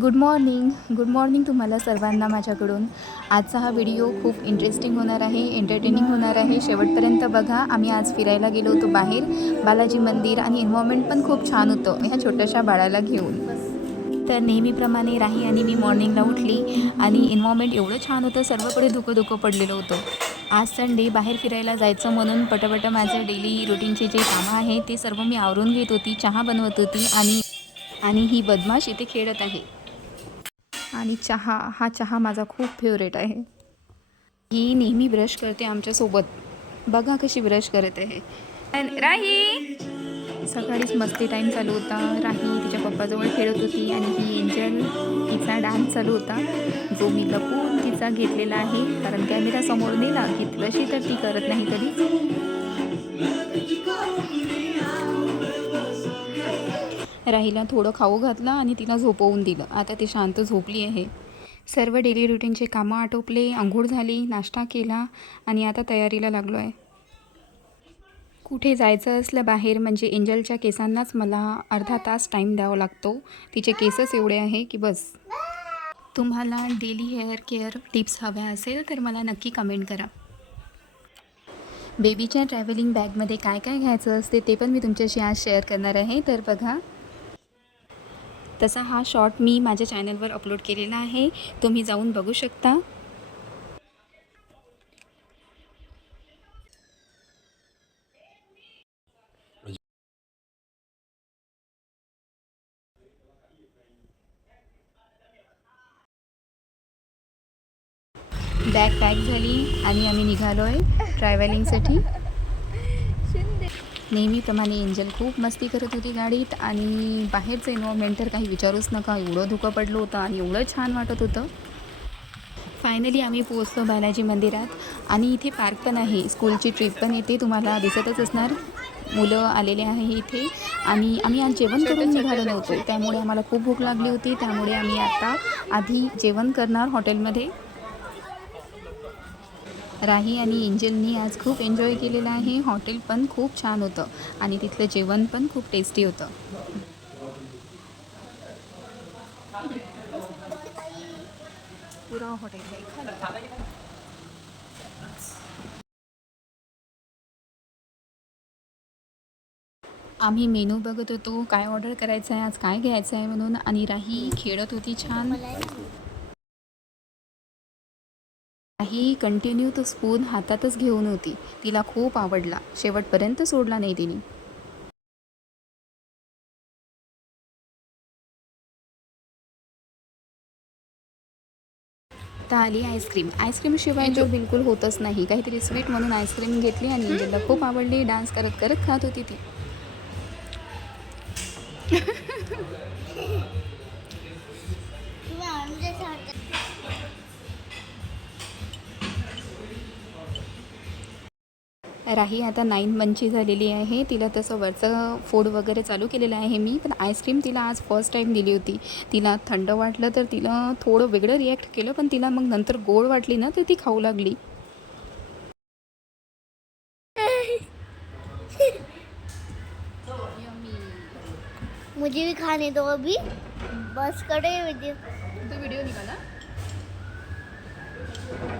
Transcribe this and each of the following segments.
Good morning तुम्हाला सर्वांना माझ्याकडून. आजचा हा व्हिडिओ खूप इंटरेस्टिंग होणार आहे, एंटरटेनिंग होणार आहे. शेवटपर्यंत बघा. आम्ही आज फिरायला गेलो होतो बाहेर, बालाजी मंदिर, आणि एन्व्हायरमेंट पण खूप छान होतं ह्या छोट्याशा बाळाला घेऊन. तर नेहमीप्रमाणे राही आणि मी मॉर्निंगला उठली आणि एन्व्हायरमेंट एवढं छान होतं, सर्वकडे धुकं पडलेलं होतं. आज संडे, बाहेर फिरायला जायचं म्हणून पटापट माझं डेली रुटीनचे जे कामं आहे ते सर्व मी आवरून घेत होती, चहा बनवत होती आणि ही बदमाश इथे खेळत आहे. आणि हा चहा माझा खूप फेवरेट आहे. ही नेहमी ब्रश करते आमच्यासोबत. बघा कशी ब्रश करत आहे. राही सकाळीच मस्ती टाईम चालू होता. राही तिच्या पप्पाजवळ खेळत होती आणि ही एंजल, तिचा डान्स चालू होता, जो मी लपून तिचा घेतलेला आहे, कारण कॅमेरा समोर नेला की तशी तर ती करत नाही कधी. राहीला थोडं खाऊ घातलं आणि तिला झोपवून दिलं. आता ती शांत झोपली आहे. सर्व डेली रुटीनचे कामं आटोपले, अंघोळ झाली, नाश्ता केला आणि आता तयारीला लागलो आहे. कुठे जायचं असलं बाहेर म्हणजे एंजलच्या केसांनाच मला अर्धा तास टाईम द्यावा लागतो. तिचे केसच एवढे आहे की बस. तुम्हाला डेली हेअर केअर टिप्स हव्या असेल तर मला नक्की कमेंट करा. बेबीच्या ट्रॅव्हलिंग बॅगमध्ये काय काय घ्यायचं असते ते पण मी तुमच्याशी आज शेअर करणार आहे, तर बघा. तसा हा शॉर्ट मी माझ्या चॅनलवर अपलोड केलेला आहे, तुम्ही जाऊन बघू शकता. बॅग पॅक झाली आणि आम्ही निघालो आहे ट्रॅव्हलिंगसाठी. नेहमीप्रमाणे एंजल खूप मस्ती करत होती गाडीत, आणि बाहेरचं एन्व्हायरमेंट तर काही विचारूच नका. एवढं धुकं पडलं होतं आणि एवढं छान वाटत होतं. फायनली आम्ही पोहोचलो बालाजी मंदिरात, आणि इथे पार्क पण आहे. स्कूलची ट्रिप पण येते, तुम्हाला दिसतच असणार. मुलं आलेले आहे इथे, आणि आम्ही आज जेवण करून निघालो नव्हतो, त्यामुळे आम्हाला खूप भूक लागली होती. त्यामुळे आम्ही आता आधी जेवण करणार हॉटेलमध्ये. राही आणि एंजलनी आज खूप एन्जॉय केलेलं आहे. हॉटेल पण खूप छान होतं आणि तिथलं जेवण पण खूप टेस्टी होतं. पुरा हॉटेल आम्ही मेनू बघत होतो, काय ऑर्डर करायचं आहे, आज काय घ्यायचं आहे म्हणून, आणि राही खेळत होती छान. राही कंटिन्यू तो स्पून हातातच घेऊन होती. तिला खूप आवडला, शेवटपर्यंत सोडला नाही तिने. तर आली आईस्क्रीम शिवाय जो बिलकुल होतच नाही. काहीतरी स्वीट म्हणून आईस्क्रीम घेतली आणि एंजलला खूप आवडली. डान्स करत करत खात होती ती. राही आता 9 मंथची झालेली आहे. तिला तसं वरचं फूड वगैरे चालू केलेलं आहे मी, पण आईस्क्रीम तिला आज फर्स्ट टाईम दिली होती. तिला थंड वाटलं तर तिला थोडं वेगळं रिॲक्ट केलं, पण तिला मग नंतर गोड वाटली ना तर ती खाऊ लागली. मुझे भी खाने दो अभी, बस करे वीडियो. तो व्हिडिओ निघाला.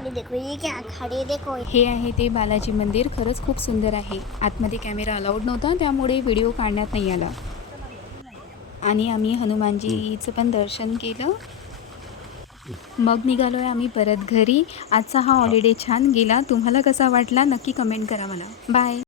ये देखो, ये क्या खड़े देखो. हे आहे ते बालाजी मंदिर. खरंच खूप सुंदर आहे. आतमध्ये कॅमेरा अलाउड नव्हता, त्यामुळे व्हिडिओ काढण्यात नाही आला. आणि आम्ही हनुमानजीचं पण दर्शन केलं. मग निघालो आहे आम्ही परत घरी. आजचा हा हॉलिडे छान गेला. तुम्हाला कसा वाटला नक्की कमेंट करा मला. बाय.